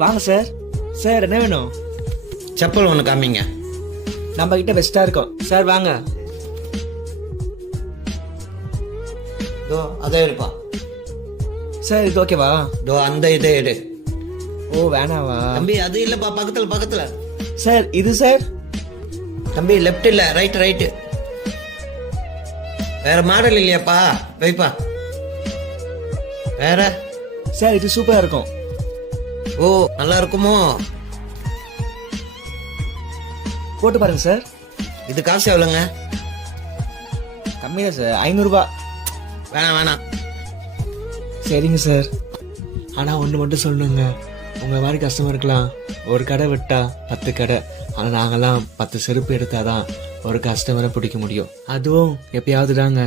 வாங்க sir. Sir என்ன வேணும்? செப்பல் ஒன்று காமிங்க. நம்ம கிட்ட பெஸ்டா இருக்கும் சார். வாங்க. இதோ அதை எடுப்பா. சார் இது ஓகேவா? இதோ அந்த இதை எடு. ஓ வேணாவா? தம்பி அது இல்லப்பா, பக்கத்துல. சார் இது சார். தம்பி லெஃப்ட் இல்ல, ரைட்டு. வேற மாடல் இல்லையாப்பா? வைப்பா. வேற? சார் இது சூப்பரா இருக்கும். ஓ நல்லா இருக்குமோ? போட்டு பாருங்க சார். இது காசு எவ்வளோங்க? கம்மி தான் சார், 500 ரூபாய். வேணாம். சரிங்க சார். ஆனா ஒண்ணு மட்டும் சொல்லணுங்க, உங்க மாதிரி கஸ்டமருக்குலாம் ஒரு கடை விட்டா 10 கடை, ஆனா நாங்கெல்லாம் 10 செருப்பு எடுத்தாதான் ஒரு கஸ்டமரை பிடிக்க முடியும். அதுவும் எப்பயாவது தாங்க.